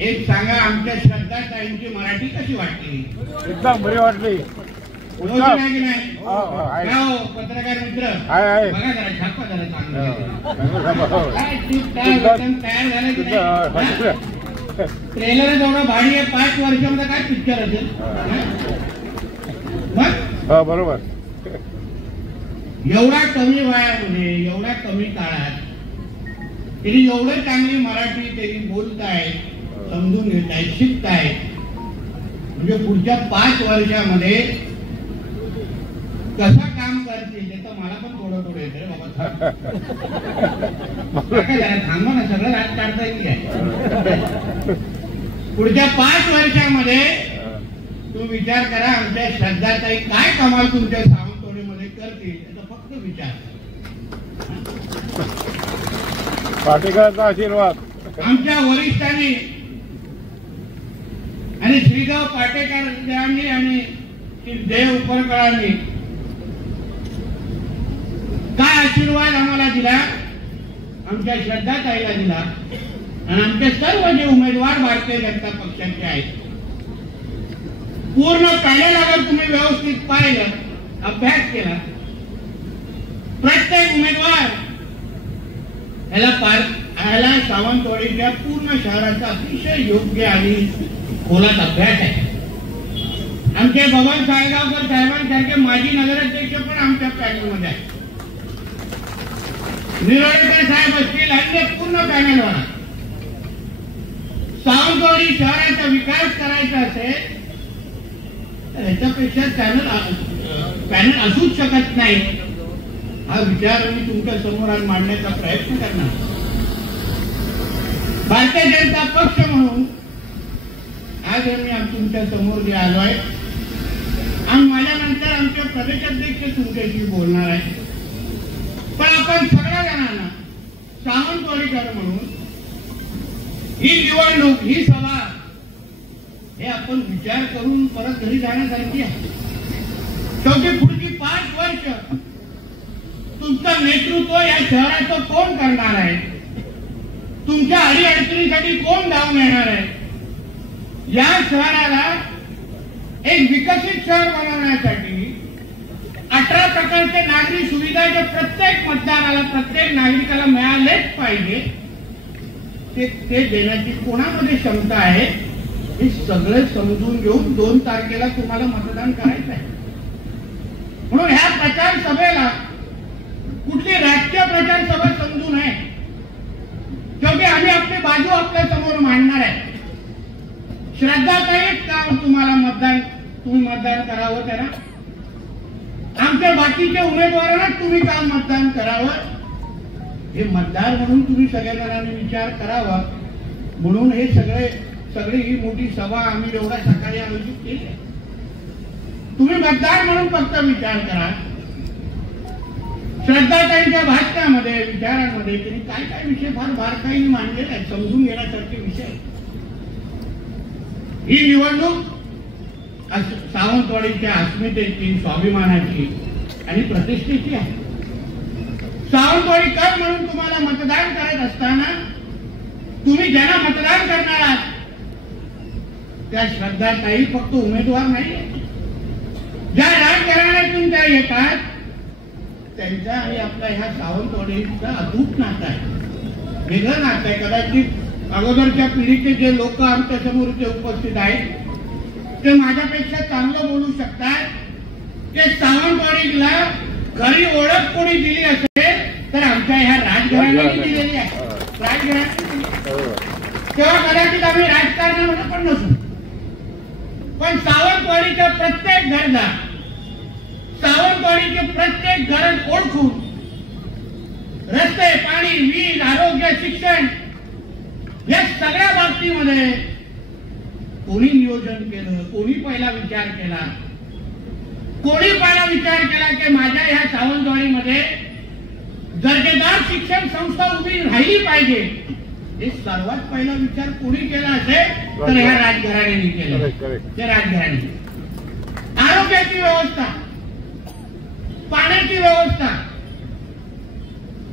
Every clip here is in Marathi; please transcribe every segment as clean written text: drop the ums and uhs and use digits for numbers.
एक सांगा, आमच्या श्रद्धाताईंची मराठी कशी वाटली? एकदम बरी वाटली. नाही की नाही? पत्रकार मित्र बघा जरा, छापा जरा चांगलं. तयार झालं की नाही? ट्रेलर जेवढं भाडी आहे 5 वर्षामध्ये काय पिक्चर असेल? बरोबर. एवढ्या कमी वयामध्ये, एवढ्या कमी काळात त्यांनी एवढं चांगली मराठी त्यांनी बोलतायत, समजून घेतायत, शिकतायत. म्हणजे पुढच्या 5 वर्षामध्ये कसं काम करतील त्याचं मला पण थोडं थोडं येतं रे बाबा. थांबा ना, सगळं राज काढता येईल. पुढच्या 5 वर्षामध्ये तुम्ही विचार करा, आमच्या श्रद्धाताई काय कमाल तुमच्या सावंतवाडीमध्ये करतील याचा फक्त विचार. पाटेकरांचा आशीर्वाद, आमच्या वरिष्ठांनी आणि श्रीगाव पाटेकरांनी आणि देव उपरकरांनी काय आशीर्वाद आम्हाला दिला, आमच्या श्रद्धाताईला दिला. आणि आमचे सर्व जे उमेदवार भारतीय जनता पक्षाचे आहेत, पूर्ण पॅनल अगर तुम्ही व्यवस्थित पाहिलं, अभ्यास केला, प्रत्येक उमेदवार याला सावंतवाडीच्या पूर्ण शहराचा अतिशय योग्य आणि खोलात अभ्यास आहे. आमचे बबन साळगावकर साहेबांसारखे माजी नगराध्यक्ष पण आमच्या पॅनलमध्ये आहेत. निरोळेकर साहेब असतील, अन्य पूर्ण पॅनलवर. सावंतवाडी शहराचा विकास करायचा असेल तर ह्याच्यापेक्षा पॅनल असूच शकत नाही. हा विचार मी तुमच्या समोर आज मांडण्याचा प्रयत्न करणार. भारतीय जनता पक्ष म्हणून आज मी तुमच्या समोर जे आलो आहे, आणि माझ्यानंतर आमचे प्रदेशाध्यक्ष तुमच्याशी बोलणार आहे. पण आपण सगळ्या जणांना सावंतवाडीकर म्हणून ही निवडणूक, ही सभा हे आपण विचार करून परत घरी जाण्यासारखी आहे. शेवटी पुढची 5 वर्ष तुमचं नेतृत्व या शहराचं कोण करणार आहे, तुमच्या अडीअडचणीसाठी कोण धावून येणार आहे, या शहराला एक विकसित शहर बनवण्यासाठी 18 प्रकारचे नागरी सुविधा जे प्रत्येक मतदाराला, प्रत्येक नागरिकाला मिळालेच पाहिजे, ते देण्याची कोणामध्ये क्षमता आहे हे सगळं समजून घेऊन 2 तारखेला तुम्हाला मतदान करायचं आहे. म्हणून ह्या प्रचार सभेला कुठली राजकीय प्रचार सभा समजू नये. शेवटी आम्ही आपली बाजू आपल्या समोर मांडणार आहे. श्रद्धाताईच का तुम्हाला तुम्ही मतदान करावं त्याला, आमच्या बाकीच्या उमेदवारांना तुम्ही का मतदान करावं, हे मतदार म्हणून तुम्ही सगळ्या जणांनी विचार करावा. म्हणून हे सगळी ही मोठी सभा आम्ही एवढ्या सकाळी आयोजित केली आहे. तुम्ही मतदार म्हणून फक्त विचार करा. श्रद्धाताईंच्या भाषणामध्ये, विचारांमध्ये त्यांनी काय काय विषय फार बारकाईने मांडलेले आहेत, समजून घेण्यासारखे विषय. ही निवडणूक सावंतवाडीच्या अस्मितेची, स्वाभिमानाची आणि प्रतिष्ठेची आहे. सावंतवाडीकर म्हणून तुम्हाला मतदान करत असताना तुम्ही ज्यांना मतदान करणार आहात त्या श्रद्धाताई फक्त उमेदवार नाही, ज्या राजघराण्यातून त्या येतात त्यांचा आणि आपल्या ह्या सावंतवाडीचा अतूट नातं आहे, वेगळं नातं आहे. कदाचित अगोदरच्या पिढीचे जे लोक आमच्या समोर इथे उपस्थित आहेत ते माझ्यापेक्षा चांगलं बोलू शकतात. ते सावंतवाडीला खरी ओळख कोणी दिली असेल तर आमच्या ह्या राजघराण्याने दिलेली आहे. राजघराण्याने तेव्हा कदाचित आम्ही राजकारणामध्ये पण नसू, पण सावंतवाडीच्या प्रत्येक गरजा, सावंतवाडीचे प्रत्येक गरज ओळखून रस्ते, पाणी, वीज, आरोग्य, शिक्षण या सगळ्या बाबतीमध्ये कोणी नियोजन केलं, कोणी पहिला विचार केला, कोणी पहिला विचार केला की माझ्या ह्या सावंतवाडीमध्ये दर्जेदार शिक्षण संस्था उभी राहिली पाहिजे, हे सर्वात पहिला विचार कोणी केला असेल तर ह्या राजघराण्याने केलं. त्या राजघराणे आरोग्याची व्यवस्था, पाण्याची व्यवस्था,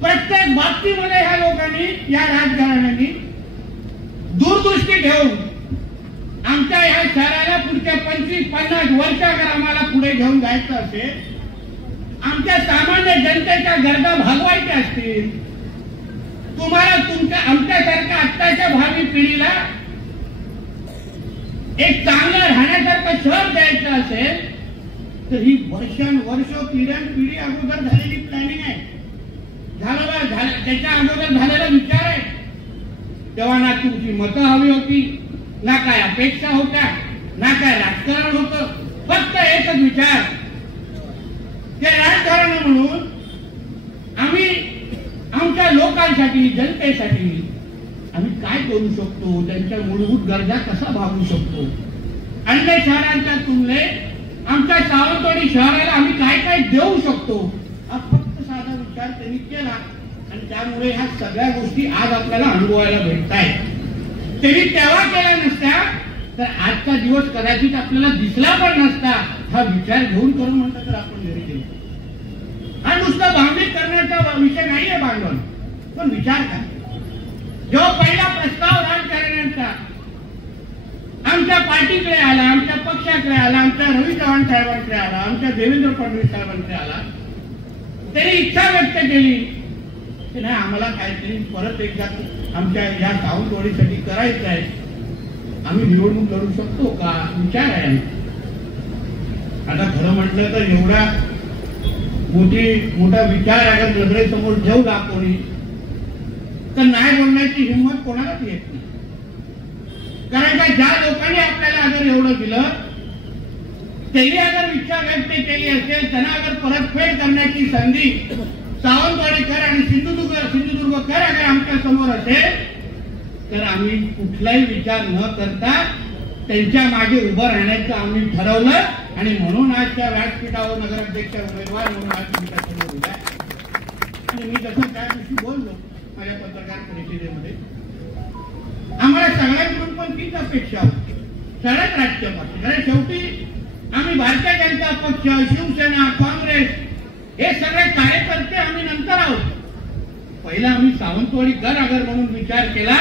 प्रत्येक बाबतीमध्ये ह्या लोकांनी, या राजघराण्यांनी दूरदृष्टी दृष्टी ठेवून आमच्या ह्या शहराला पुढच्या 25-50 वर्ष अगर आम्हाला पुढे घेऊन जायचं असेल, आमच्या सामान्य जनतेच्या गरजा भागवायच्या असतील, तुम्हाला तुमच्या आमच्यासारख्या आत्ताच्या भावी पिढीला एक चांगलं राहण्यासारखं शहर द्यायचं असेल तर ही वर्षानुवर्ष पिढ्यानपिढी अगोदर झालेली प्लॅनिंग आहे, त्याच्या अगोदर झालेला विचार आहे. तेव्हा ना तुमची मतं हवी होती, ना काय अपेक्षा होत्या, ना काय राजकारण होतं, फक्त एकच विचार ते राजकारण म्हणून आम्ही आमच्या लोकांसाठी, जनतेसाठी आम्ही काय करू शकतो, त्यांच्या मूलभूत गरजा कसा भागवू शकतो. अन्य शहरांच्या तुलनेत आमच्या सावंतवाडी शहराला आम्ही काय काय देऊ शकतो, हा फक्त साधा विचार त्यांनी केला आणि त्यामुळे ह्या सगळ्या गोष्टी आज आपल्याला अनुभवायला भेटत आहेत. त्यांनी तेव्हा केल्या नसत्या तर आजचा दिवस कदाचित आपल्याला दिसला पण नसता. हा विचार घेऊन करून म्हणतात तर आपण घरी गेलो. हा नुसता भावनिक करण्याचा विषय नाहीये भांडवल, पण विचार का. जेव्हा पहिला प्रस्ताव राजकारण्यांचा आमच्या पार्टीकडे आला, आमच्या पक्षाकडे आला, आमच्या रवी चव्हाण साहेबांकडे आला, आमच्या देवेंद्र फडणवीस साहेबांकडे आला, त्यांनी इच्छा व्यक्त केली की नाही आम्हाला काहीतरी परत एकदा आमच्या या सावंतवाडीसाठी करायचं आहे, आम्ही निवडणूक लढू शकतो का, विचार आहे. आता खरं म्हटलं तर एवढा मोठा विचार अगर नजरेसमोर ठेवला कोणी तर नाही बोलण्याची हिंमत कोणालाच येत नाही. कारण का ज्या लोकांनी आपल्याला अगर एवढं दिलं त्यांनी अगर इच्छा व्यक्त केली असेल, त्यांना अगर परतफेड करण्याची संधी सावंतवाडीकर आणि सिंधुदुर्गकर अगर आमच्या समोर असेल तर आम्ही कुठलाही विचार न करता त्यांच्या मागे उभं राहण्याचं आम्ही ठरवलं आणि म्हणून आज त्या व्यासपीठावर नगराध्यक्ष उमेदवार म्हणून आज तुमच्या समोर उभा आहे. आणि मी जसं त्या दिवशी बोललो माझ्या पत्रकार परिषदेमध्ये, आम्हाला सगळ्यांकडून पण तीच अपेक्षा होती, सगळ्याच राजकीय पक्ष. कारण शेवटी आम्ही भारतीय जनता पक्ष, शिवसेना, काँग्रेस हे सगळे कार्यकर्ते आम्ही नंतर आहोत. पहिला आम्ही सावंतवाडीकर अगर म्हणून विचार केला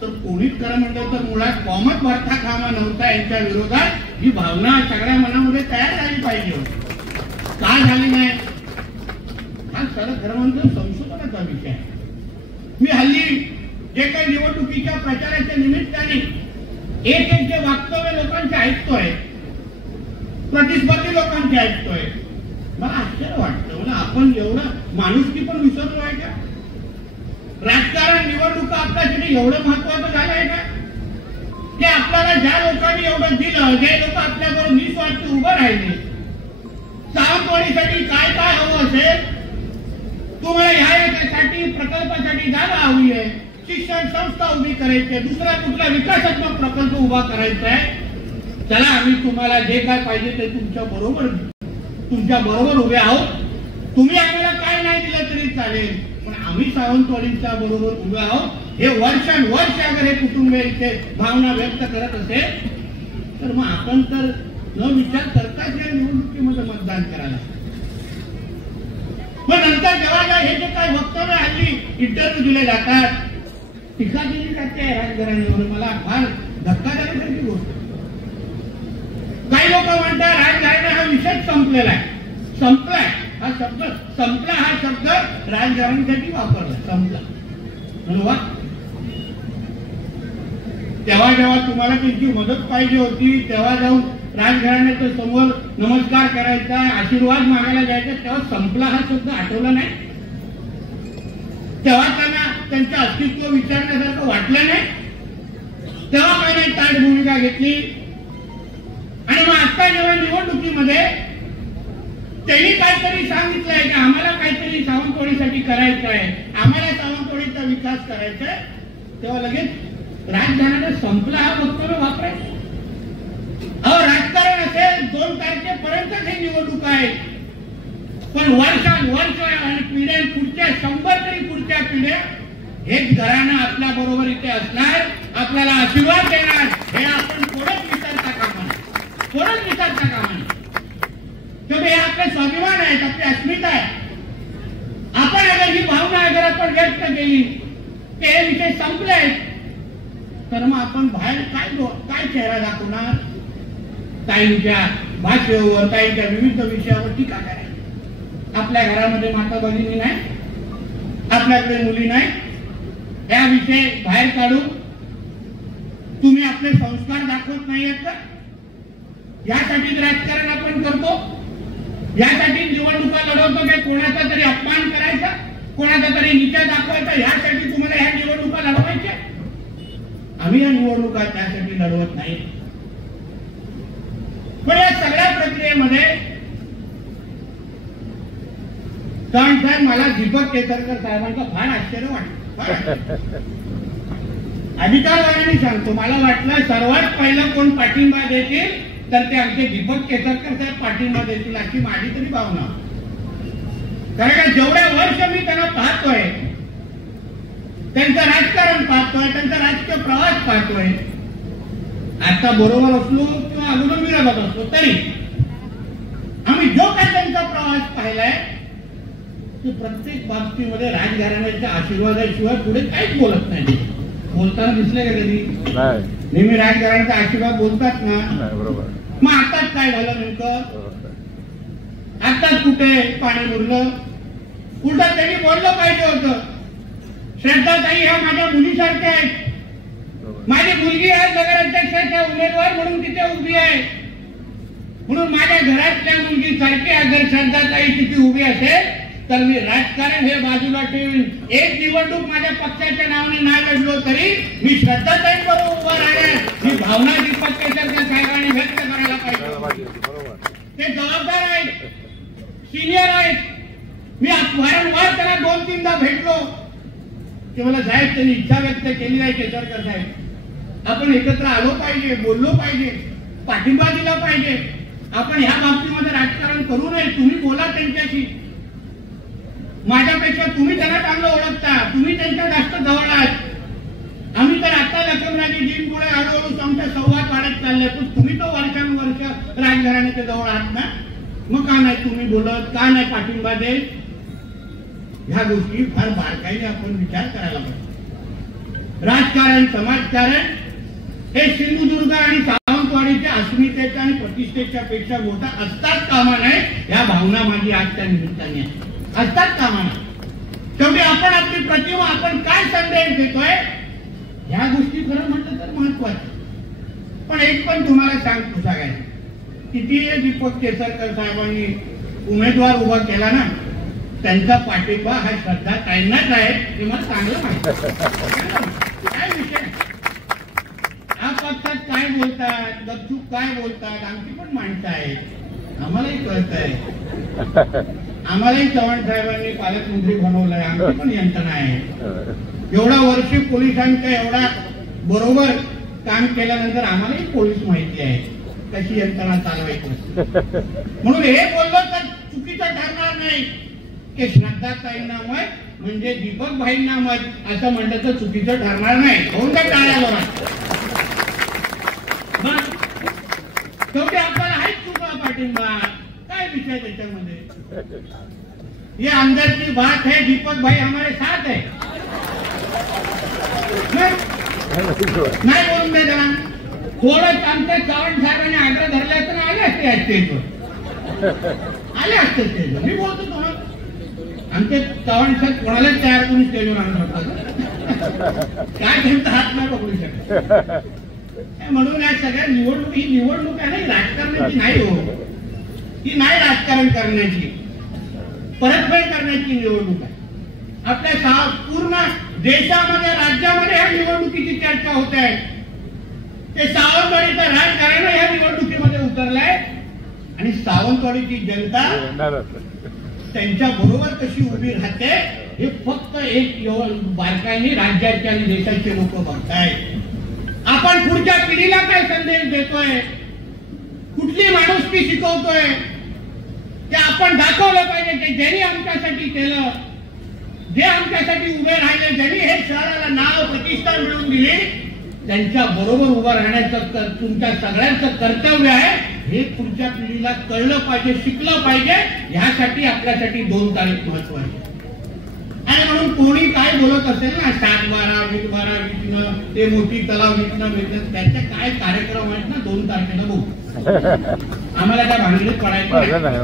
तर कोणीच खरं म्हणलं तर मुळात कॉमत भरता कामा नव्हता. यांच्या विरोधात ही भावना सगळ्या मनामध्ये तयार झाली पाहिजे. का झाली नाही हा खरं म्हणतो संशोधनाचा विषय आहे. मी हल्ली जे काही निवडणुकीच्या प्रचाराच्या निमित्ताने एक जे वक्तव्य लोकांचे ऐकतोय, प्रतिस्पर्धी लोकांचे ऐकतोय, मला आश्चर्य वाटतं. मला आपण एवढं माणुसकी पण विसरलो आहे का. राजकारण निवडणुका आपल्यासाठी एवढं महत्वाचं झालं आहे का की आपल्याला ज्या लोकांनी एवढं दिलं, जे लोक आपल्याबरोबर निस्वार्थ उभं राहिले, सावंतवाडीसाठी काय काय हवं असेल, तुम्हाला ह्या याच्यासाठी प्रकल्पासाठी जागा हवी आहे, शिक्षण संस्था उभी करायची आहे, दुसरा कुठला विकासात्मक प्रकल्प उभा करायचा आहे, चला आम्ही तुम्हाला जे काय पाहिजे ते तुमच्या बरोबर उभे आहोत. तुम्ही आम्हाला काय नाही दिलं तरी चालेल, पण आम्ही सावंतवाडीच्या बरोबर उभे आहोत. हे वर्षानुवर्ष अगर हे कुटुंबियांचे भावना व्यक्त करत असेल तर मग आपण तर न विचार करताच या निवडणुकीमध्ये मतदान करायला. मग नंतर जेव्हा हे जे काही वक्तव्य हल्ली इंटरव्ह्यू दिले जातात, टीका केली जाते राजकारणावर, मला फार धक्का देण्यासारखी गोष्ट. काही लोक म्हणतात राजकारण हा विषय संपलेला आहे. संपलाय हा शब्द, संपला हा शब्द राजकारणासाठी वापरला, संपला म्हणून. तेव्हा जेव्हा तुम्हाला त्यांची मदत पाहिजे होती तेव्हा जाऊन राजघराण्याच्या समोर नमस्कार करायचा, आशीर्वाद मागायला जायचा, तेव्हा संपला हा शब्द आठवला नाही. तेव्हा त्यांना त्यांचं अस्तित्व विचारण्यासारखं वाटलं नाही. तेव्हा काही ताट भूमिका घेतली. आणि मग आता जेव्हा निवडणुकीमध्ये त्यांनी काहीतरी सांगितलंय की आम्हाला काहीतरी सावंतवाडीसाठी करायचं आहे, आम्हाला सावंतवाडीचा विकास करायचा आहे, तेव्हा लगेच राजकारणाला संपला हा वक्तव्य वापरायचं. राजकारण असेल 2 तारखेपर्यंतच हे निवडणूक आहे, पण वर्ष आणि पिढ्या पुढच्या 100 तरी पुढच्या पिढ्या हेच घराणं आपल्या बरोबर इथे असणार, आपल्याला आशीर्वाद देणार, हे आपण कोणच विचारता कामा नये, कोणच विचारता कामा नये. हे आपले स्वाभिमान आहेत, आपली अस्मिता आहे. आपण अगर ही भावना अगर आपण व्यक्त केली की हे विषय संपले आहेत तर मग आपण बाहेर काय चेहरा दाखवणार? ताईंच्या भाषेवर, ताईंच्या विविध विषयावर टीका करायची. आपल्या घरामध्ये माता भगिनी नाही, आपल्याकडे मुली नाही, या विषय बाहेर काढून तुम्ही आपले संस्कार दाखवत नाहीयेत का? यासाठी राजकारण आपण करतो, यासाठी निवडणुका लढवतो की कोणाचा तरी अपमान करायचा, कोणाचा तरी नीचा दाखवायचा, यासाठी तुम्हाला ह्या निवडणुका लढवायच्या? आम्ही या निवडणुका त्यासाठी लढवत नाही. पण या सगळ्या प्रक्रियेमध्ये साहेब मला दीपक केसरकर साहेबांचं फार आश्चर्य वाटलं. अधिकारवाणी सांगतो, मला वाटलं सर्वात पहिलं कोण पाठिंबा देतील तर ते आमचे दीपक केसरकर साहेब पाठिंबा देतील अशी माझी तरी भावना. कारण जेवढ्या वर्ष मी त्यांना पाहतोय, त्यांचं राजकारण पाहतोय, त्यांचा राजकीय प्रवास पाहतोय, आता बरोबर असलो किंवा अगोदर विरोधात असलो तरी आम्ही जो काय त्यांचा प्रवास पाहिलाय ते प्रत्येक बाबतीमध्ये राजघराण्याच्या आशीर्वादाशिवाय पुढे काहीच बोलत नाही. बोलताना दिसले का कधी? नेहमी राजघराण्याचा आशीर्वाद बोलतात ना. बरोबर. मग आताच काय झालं नेमकं? आताच कुठे पाणी मुरलं? उलट त्यांनी बोललं पाहिजे होतं, श्रद्धाताई ह्या माझ्या मुलीसारख्या आहेत, माझी मुलगी आज नगराध्यक्षाच्या उमेदवार म्हणून तिथे उभी आहे, म्हणून माझ्या घरातल्या मुलगीसारखी अगर श्रद्धाताई तिथे उभी असेल तर मी राजकारण हे बाजूला ठेवून एक निवडणूक माझ्या पक्षाच्या नावाने नाही लढलो तरी मी श्रद्धाताई बरोबर उभा राहणार ही भावना दीपक केसरकर साहेबांनी व्यक्त करायला पाहिजे. ते जबाबदार आहेत, सिनियर आहेत. मी वारंवार त्यांना 2-3दा भेटलो की मला साहेब त्यांनी इच्छा व्यक्त केली आहे केसरकर साहेब, आपण एकत्र आलो पाहिजे, बोललो पाहिजे, पाठिंबा दिला पाहिजे, आपण ह्या बाबतीमध्ये राजकारण करू नये. तुम्ही बोला त्यांच्याशी, माझ्यापेक्षा तुम्ही त्यांना चांगलं ओळखता, तुम्ही त्यांच्या जास्त जवळ आहात. आम्ही तर आता लखनराजी जीन पुढे हळूहळू आमच्या संवाद वाढत चालले, पण तुम्ही तो वर्षानुवर्ष राजघराण्याच्या जवळ आहात ना, मग का नाही तुम्ही बोलत, का नाही पाठिंबा देत? ह्या गोष्टी फार बारकाईने आपण विचार करायला पाहिजे. राजकारण, समाजकारण हे सिंधुदुर्ग आणि सावंतवाडीच्या अस्मितेच्या आणि प्रतिष्ठेच्या पेक्षा मोठा असताच कामा नये. ह्या भावना माझी आजच्या निमित्ताने असतात कामा नये. शेवटी आपण आपली प्रतिमा, आपण काय संदेश देतोय ह्या गोष्टी खरं म्हटलं तर महत्वाचं. पण एक पण तुम्हाला सांगतो, सगळ्यांनी किती दीपक केसरकर साहेबांनी उमेदवार उभा केला ना, त्यांचा पाठिंबा हा श्रद्धा ताईंनाच आहे हे मला चांगलं माहिती. काय विषय, हा पक्षात काय बोलतात, गपचूप काय बोलतात, आमची पण माणसं आहेत, आम्हालाही कळत आहे. आम्हालाही चव्हाण साहेबांनी पालकमंत्री बनवलंय, आमची पण यंत्रणा आहे. एवढा वर्ष पोलिसांच्या एवढा बरोबर काम केल्यानंतर आम्हालाही पोलीस माहिती आहे कशी यंत्रणा चालवायची. म्हणून हे बोललं तर चुकीचं ठरणार नाही की श्रद्धाताईंना मत म्हणजे दीपक भाईंना मत असं म्हणलं तर चुकीचं ठरणार नाही. होऊन काय टाळायला शेवटी आपल्याला आहेच चुका पाठिंबा, काय विषय त्याच्यामध्ये? ये अंदर की बात है, दीपक भाई हमारे साथ है. नाही बोलून दे जरा, थोडं आमच्या चव्हाण साहेबांनी आग्रह धरला तर आले असते या स्टेजवर, आले असते स्टेजवर. मी बोलतो तुम्हाला, आमचे चव्हाण साहेब कोणालाच तयार करून स्टेजवर आणू शकतात, काय त्यांचा हात नाही पकडू शकत. म्हणून या सगळ्या निवडणूक, ही निवडणूक आहे ना, राजकारणाची नाही हो, ही नाही राजकारण करण्याची, परतफेड करण्याची निवडणूक आहे. आपल्या पूर्ण देशामध्ये, राज्यामध्ये ह्या निवडणुकीची चर्चा होते आहे. ते सावंतवाडीचं राजकारण ह्या निवडणुकीमध्ये उतरलंय आणि सावंतवाडीची जनता त्यांच्या बरोबर कशी उभी राहते हे फक्त एक बारकाईने राज्याचे आणि देशाचे लोक बघतायत. आपण पुढच्या पिढीला काय संदेश देतोय, कुठली माणुसकी शिकवतोय, ते आपण दाखवलं पाहिजे की ज्यांनी आमच्यासाठी केलं, जे आमच्यासाठी उभे राहिले, ज्यांनी हे शहराला नाव प्रतिष्ठा मिळवून दिली, त्यांच्या बरोबर उभं राहण्याचं तुमच्या सगळ्यांचं कर्तव्य आहे. हे पुढच्या पिढीला कळलं पाहिजे, शिकलं पाहिजे. ह्यासाठी आपल्यासाठी 2 तारीख महत्वाची. आणि म्हणून कोणी काय बोलत असेल ना, 7-12 20-12 विकणं, ते मोठी तलाव विकणं, त्याचे काय कार्यक्रम आहेत ना 2 तारखेला बघू. आम्हाला त्या भांडणीत पडायचं नाही.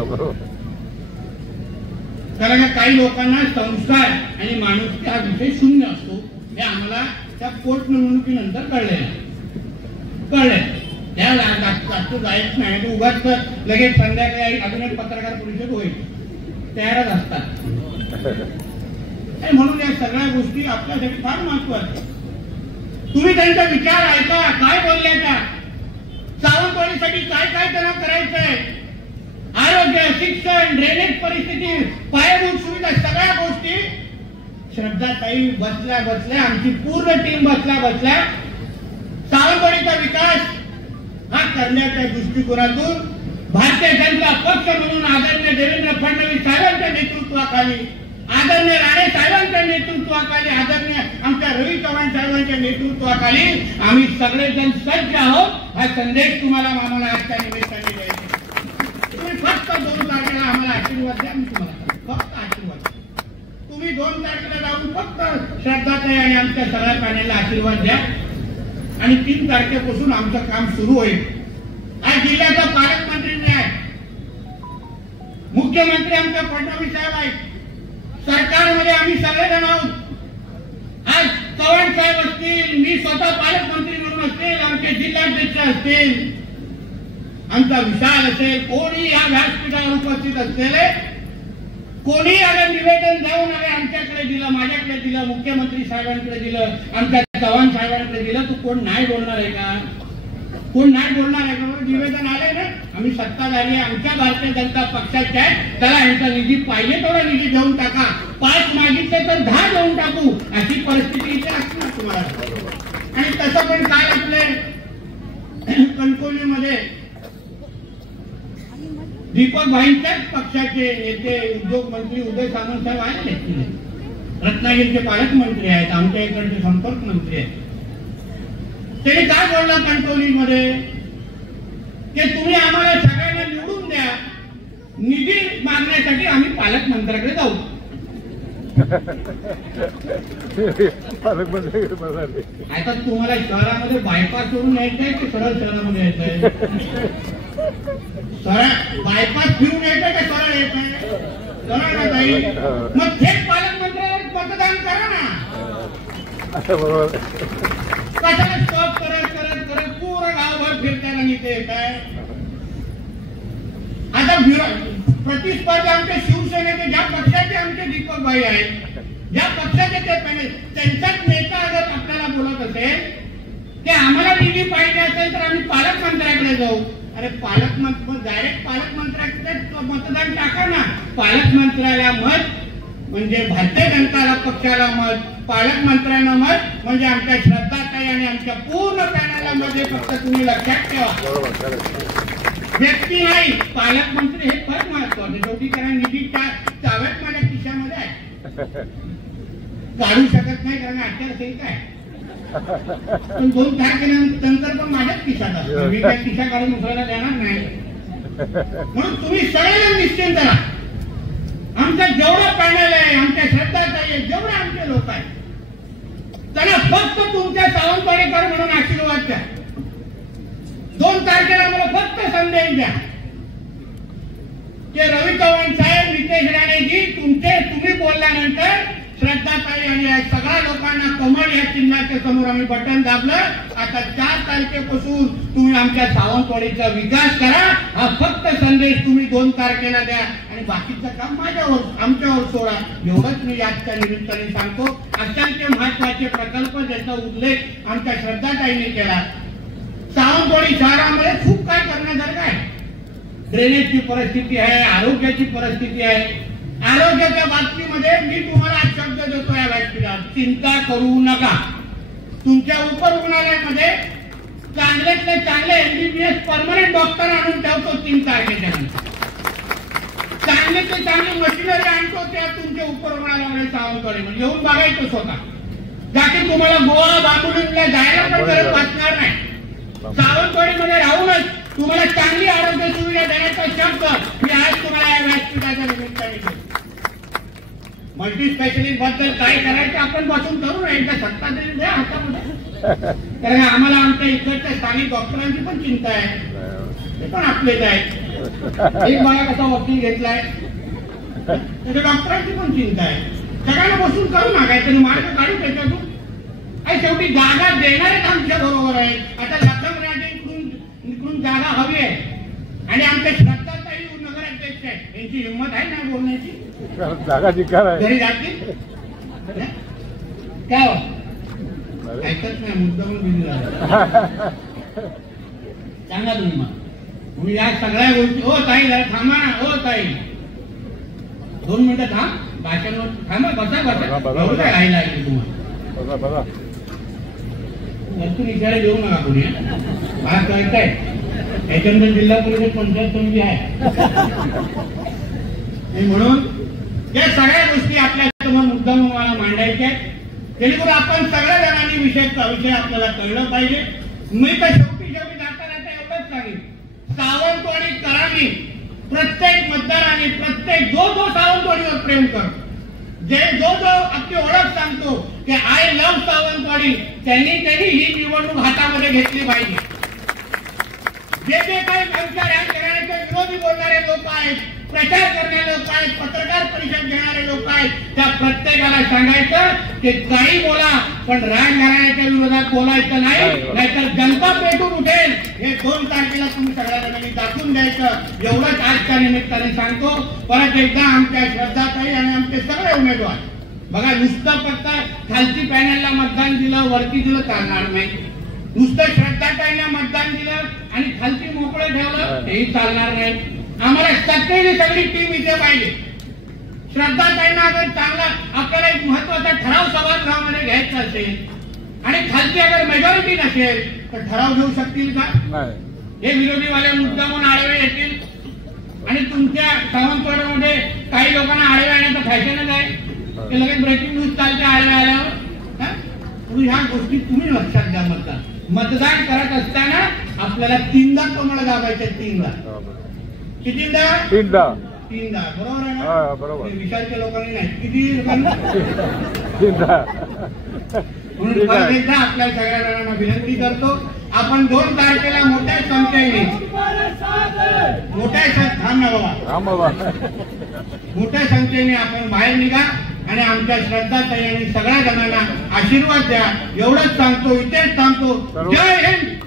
कारण काही लोकांना संस्कार आणि माणुसकी हा विषय शून्य असतो हे आम्हाला त्या पोट निवडणुकीनंतर कळले. त्या जास्त जायच नाही, उगाच लगेच संध्याकाळी अजून एक पत्रकार परिषद होईल, तयारच असतात. म्हणून या सगळ्या गोष्टी आपल्यासाठी फार महत्वाच्या. तुम्ही त्यांचा विचार ऐका, काय बोलल्याचा, सावंतवाडीसाठी काय काय त्यांना करायचंय, आरोग्य, शिक्षण, ड्रेनेज परिस्थिती, पायाभूत सुविधा, सगळ्या गोष्टी श्रद्धाताई बसल्या आमची पूर्ण टीम बसल्या सावंतवाडीचा विकास हा करण्याच्या दृष्टिकोनातून भारतीय जनता पक्ष म्हणून आदरणीय देवेंद्र फडणवीस साहेबांच्या नेतृत्वाखाली, आदरणीय राणे साहेबांच्या नेतृत्वाखाली, आदरणीय आमच्या रवी चव्हाण साहेबांच्या नेतृत्वाखाली आम्ही सगळेजण सज्ज आहोत. हा संदेश तुम्हाला आम्हाला आजच्या निमित्ताने द्यायचा. तुम्ही फक्त 2 तारखेला आम्हाला आशीर्वाद द्या. मी तुम्हाला फक्त आशीर्वाद, तुम्ही 2 तारखेला जाऊन फक्त श्रद्धाताई आणि आमच्या सगळ्या पॅनेलला आशीर्वाद द्या आणि 3 तारखेपासून आमचं काम सुरू होईल. आज जिल्ह्याचा पालकमंत्री मी आहे, मुख्यमंत्री आमच्या फडणवीस साहेब आहेत, सरकारमध्ये आम्ही सगळेजण आहोत. आज चव्हाण साहेब असतील, मी स्वतः पालकमंत्री म्हणून असतील, आमचे जिल्हाध्यक्ष असतील, आमचा विशाल असेल, कोणी या व्यासपीठावर उपस्थित असलेले कोणी अगर निवेदन जाऊन आमच्याकडे दिलं, माझ्याकडे दिलं, मुख्यमंत्री साहेबांकडे दिलं, आमच्या चव्हाण साहेबांकडे दिलं, तू कोण नाही बोलणार आहे का? कोण नाही बोलणार आहे का? निवेदन आलंय ना, आम्ही सत्ताधारी आहे, आमच्या भारतीय जनता पक्षाचे आहे, त्याला यांचा निधी पाहिजे तेवढा निधी देऊन टाका, 5 मागितले तर 10 देऊन टाकू, अशी परिस्थिती इथे असणार तुम्हाला. आणि तसं पण काय आपले कणकवलीमध्ये दीपक भाईंच्याच पक्षाचे नेते उद्योग मंत्री उदय सामंत साहेब आले, रत्नागिरीचे पालकमंत्री आहेत, आमच्या इकडचे संपर्क मंत्री आहेत. त्यांनी काय बोलला कणकवलीमध्ये की तुम्ही आम्हाला सगळ्यांना निवडून द्या, निधी मागण्यासाठी आम्ही पालकमंत्र्याकडे जाऊ. आता तुम्हाला शहरामध्ये बायपास करून यायचंय की सरळ शहरामध्ये यायचंय? सरळ बायपास फिरून यायचंय का सरळ यायचंय? सरळ ना ताई, मग थेट पालकमंत्र्याला मतदान करा ना. कशाला स्टॉप करत पूर्ण गावभर फिरताना इथे येत आहे. आता प्रतिस्पर्धी आमच्या शिवसेनेचे ज्या पक्षाचे आमचे दीपक भाई आहेत, ज्या पक्षाचे ते पॅनेल, त्यांचाच नेता अगर आपल्याला बोलत असेल की आम्हाला निधी पाहिजे असेल तर आम्ही पालकमंत्र्याकडे जाऊ. अरे पालकमंत्री डायरेक्ट पालकमंत्र्याकडे मतदान टाका ना. पालकमंत्र्याला मत म्हणजे भारतीय जनता पक्षाला मत, पालकमंत्र्यांना मत म्हणजे आमच्या श्रद्धाताई आणि आमच्या पूर्ण पॅनलला मध्ये. फक्त तुम्ही लक्षात ठेवा, व्यक्ती नाही, पालकमंत्री हे फार महत्वाचं. शेवटी कारण निधी चाव्यात माझ्या खिशामध्ये आहे, काढू शकत नाही कारण आचारसंहिता आहे. पण 2 तारखेनंतर पण माझ्याच खिशात असतो, मी त्या खिशा काढून दुसऱ्याला देणार नाही. म्हणून तुम्ही सगळ्यांना निश्चिंत राहा. आमचं जेवढं पॅनल आहे, आमच्या श्रद्धाताई आहे, जेवढे आमचे लोक आहेत, त्यांना फक्त तुमच्या सावंतवाडीकर म्हणून आशीर्वाद द्या. 2 तारखेला मला फक्त संदेश द्या की रवी चव्हाण साहेब, नितेश राणेजी, तुम्ही बोलल्यानंतर श्रद्धाताई आणि या सगळ्या लोकांना कमळ या चिन्हाच्या समोर आम्ही बटन दाबलं. आता 4 तारखेपासून तुम्ही आमच्या सावंतवाडीचा विकास करा, हा फक्त संदेश तुम्ही 2 तारखेला द्या आणि बाकीचं काम माझ्यावर आमच्यावर सोडा. एवढंच मी आजच्या निमित्ताने सांगतो. असंख्य महत्वाचे प्रकल्प ज्याचा उल्लेख आमच्या श्रद्धाताईंनी केला. सावंतवाडी शहरामध्ये खूप काय करण्यासारखं आहे. ड्रेनेजची परिस्थिती आहे, आरोग्याची परिस्थिती आहे. आरोग्याच्या बाबतीमध्ये मी तुम्हाला आज शब्द देतो या व्यासपीठावर, चिंता करू नका. तुमच्या उपरुग्णालयामध्ये चांगल्यातले चांगले MBBS परमनंट डॉक्टर आणून ठेवतो 3 तारखेच्या नंतर. चांगले ते चांगली मशिनरी आणतो त्या तुमच्या उपरुग्णालयामध्ये सावंतवाडीमध्ये येऊन बघायचं स्वतः. जाती तुम्हाला गोवा बांबुलीला जायला पण गरज वाचणार नाही. सावंतवाडीमध्ये राहूनच तुम्हाला चांगली आरोग्य सुविधा देण्याचा शब्द मी आज तुम्हाला या व्यासपीठाच्या निमित्ताने देतो. मल्टी स्पेशलिस्ट बद्दल काय करायचं आपण बसून करू ना, एकदा सत्ता तरी द्या हातामध्ये. कारण आम्हाला आमच्या इकडच्या स्थानिक डॉक्टरांची पण चिंता आहे, ते पण आपलेच आहेत. एक मला कसा वकील घेतलाय, त्याच्या डॉक्टरांची पण चिंता आहे. सगळ्यांना बसून करू ना, काहीतरी मार्ग काढू त्याच्यातून. आणि शेवटी जागा देणारेच आमच्या बरोबर आहे. आता लखन राजे इकडून जागा हवी आहे आणि आमच्या श्रद्धाताई नगराध्यक्ष आहे, यांची हिंमत आहे ना बोलण्याची. जागा जिंकार आहे, घरी जातील काय ऐकत नाही, मुद्दाम दिलेला. सांगा तुम्ही मग, तुम्ही या सगळ्या गोष्टी. हो ताई जरा थांबा ना, हो ताई 2 मिनिटं थांब, भाषणवर थांबा, बसा बसा. एवढं काय राहिलं आहे तुम्हाला? बघा वस्तू इशारे देऊ नका कोणी, मला कळतंय. याच्यानंतर जिल्हा परिषद पंचायत समिती आहे. म्हणून या सगळ्या गोष्टी आपल्या समोर मुद्दाम मला मांडायच्या आहेत, जेणेकरून आपण सगळ्या जणांनी विषय आपल्याला कळलं पाहिजे. मी तर शेवटी जाताना एवढंच सांगेन, सावंतवाडी करावी. प्रत्येक मतदाराने प्रत्येक जो सावंतवाडीवर प्रेम करतो, जो आपली ओळख सांगतो की आय लव्ह सावंतवाडी, त्यांनी ही निवडणूक हातामध्ये घेतली पाहिजे. जे काही आमच्या राजकारणाच्या विरोधी बोलणारे लोक आहेत, प्रचार करणारे लोक आहेत, पत्रकार परिषद घेणारे लोक आहेत, त्या प्रत्येकाला सांगायचं की काही बोला पण राजघराण्याच्या विरोधात बोलायचं नाही, नाहीतर जनता पेटून उठेल. हे 2 तारखेला तुम्ही सगळ्या जणांनी दाखवून द्यायचं, एवढंच आजच्या निमित्ताने सांगतो. परत एकदा आमच्या श्रद्धाताई आणि आमचे सगळे उमेदवार बघा, नुसतं फक्त खालची पॅनलला मतदान दिलं, वरती दिलं चालणार नाही. नुसतं श्रद्धाताईंना मतदान दिलं आणि खालची मोकळं ठेवलं तेही चालणार नाही. आम्हाला सगळी टीम इथे पाहिजे. श्रद्धाताईंना अगर चांगला आपल्याला एक महत्वाचा ठराव सभागृहामध्ये घ्यायचा असेल आणि खालची अगर मेजॉरिटी नसेल तर ठराव घेऊ शकतील का? हे विरोधीवाले मुद्दामून आडवे येतील आणि तुमच्या सावंतवाडीमध्ये काही लोकांना आडवे आणण्याचं फॅशनच आहे. ते लगेच ब्रेकिंग न्यूज चालते आडवे आल्यावर. ह्या गोष्टी तुम्ही लक्षात द्या. मतदान करत असताना आपल्याला 3दा कमळ दाबायचे. 3दा कितीदा? 3दा. बरोबर आहे ना? बरोबर. विचारच्या लोकांनी नाही, किती लोकांना? 3दा. म्हणून परत एकदा आपल्या सगळ्या जणांना विनंती करतो, आपण 2 तारखेला मोठ्या संख्येने मोठ्या संख्येने आपण बाहेर निघा आणि आमच्या श्रद्धाताई आणि सगळ्या जणांना आशीर्वाद द्या. एवढंच सांगतो, इथेच सांगतो. जय हिंद.